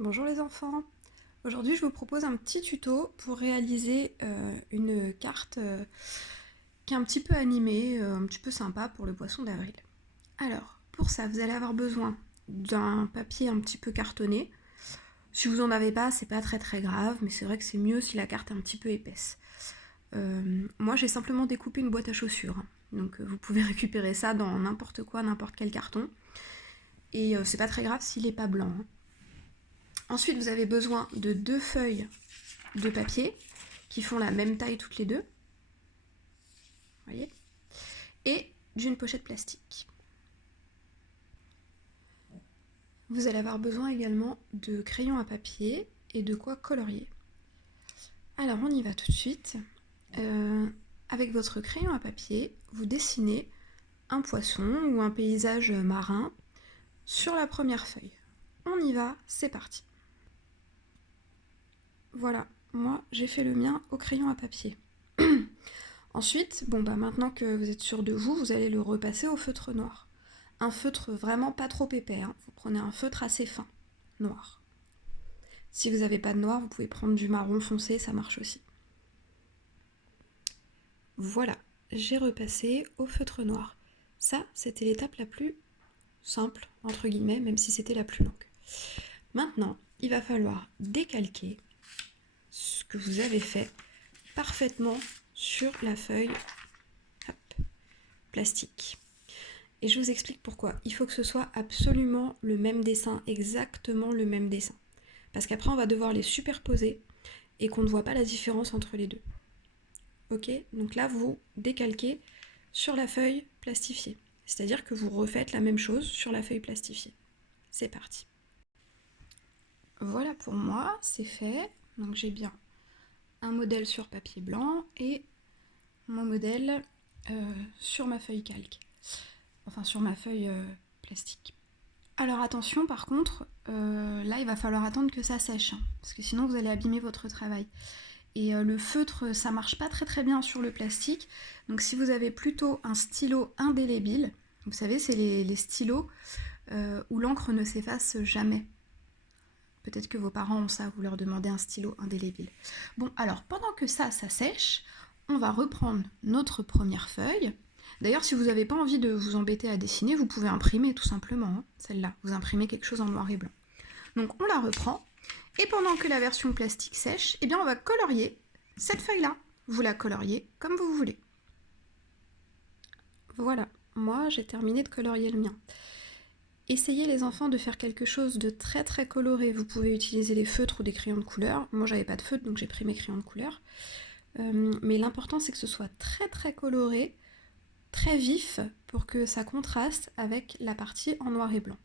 Bonjour les enfants. Aujourd'hui je vous propose un petit tuto pour réaliser une carte qui est un petit peu animée, un petit peu sympa pour le poisson d'avril. Alors pour ça vous allez avoir besoin d'un papier un petit peu cartonné. Si vous en avez pas, c'est pas très grave, mais c'est vrai que c'est mieux si la carte est un petit peu épaisse. Moi j'ai simplement découpé une boîte à chaussures, hein. Donc vous pouvez récupérer ça dans n'importe quoi, n'importe quel carton. Et c'est pas très grave s'il est pas blanc, hein. Ensuite, vous avez besoin de 2 feuilles de papier qui font la même taille toutes les deux, voyez, et d'une pochette plastique. Vous allez avoir besoin également de crayons à papier et de quoi colorier. Alors on y va tout de suite. Avec votre crayon à papier, vous dessinez un poisson ou un paysage marin sur la première feuille. On y va, c'est parti. Voilà, moi j'ai fait le mien au crayon à papier. Ensuite, maintenant que vous êtes sûr de vous, vous allez le repasser au feutre noir. Un feutre vraiment pas trop épais, hein. Vous prenez un feutre assez fin, noir. Si vous n'avez pas de noir, vous pouvez prendre du marron foncé, ça marche aussi. Voilà, j'ai repassé au feutre noir. Ça, c'était l'étape la plus simple, entre guillemets, même si c'était la plus longue. Maintenant, il va falloir décalquer ce que vous avez fait parfaitement sur la feuille plastique. Et je vous explique pourquoi. Il faut que ce soit absolument le même dessin, exactement le même dessin. Parce qu'après, on va devoir les superposer et qu'on ne voit pas la différence entre les deux. Ok? Donc là, vous décalquez sur la feuille plastifiée. C'est-à-dire que vous refaites la même chose sur la feuille plastifiée. C'est parti. Voilà pour moi, c'est fait. Donc j'ai bien un modèle sur papier blanc et mon modèle sur ma feuille calque. Enfin, sur ma feuille plastique. Alors attention par contre, là il va falloir attendre que ça sèche, hein, parce que sinon vous allez abîmer votre travail. Et le feutre, ça marche pas très bien sur le plastique, donc si vous avez plutôt un stylo indélébile, vous savez c'est les stylos où l'encre ne s'efface jamais. Peut-être que vos parents ont ça, vous leur demandez un stylo indélébile. Bon alors pendant que ça sèche, on va reprendre notre première feuille. D'ailleurs, si vous n'avez pas envie de vous embêter à dessiner, vous pouvez imprimer tout simplement, hein, celle-là. Vous imprimez quelque chose en noir et blanc. Donc on la reprend, et pendant que la version plastique sèche, eh bien on va colorier cette feuille-là. Vous la coloriez comme vous voulez. Voilà, moi j'ai terminé de colorier le mien. Essayez les enfants de faire quelque chose de très coloré. Vous pouvez utiliser des feutres ou des crayons de couleur. Moi j'avais pas de feutre, donc j'ai pris mes crayons de couleur. Mais l'important c'est que ce soit très coloré, très vif, pour que ça contraste avec la partie en noir et blanc.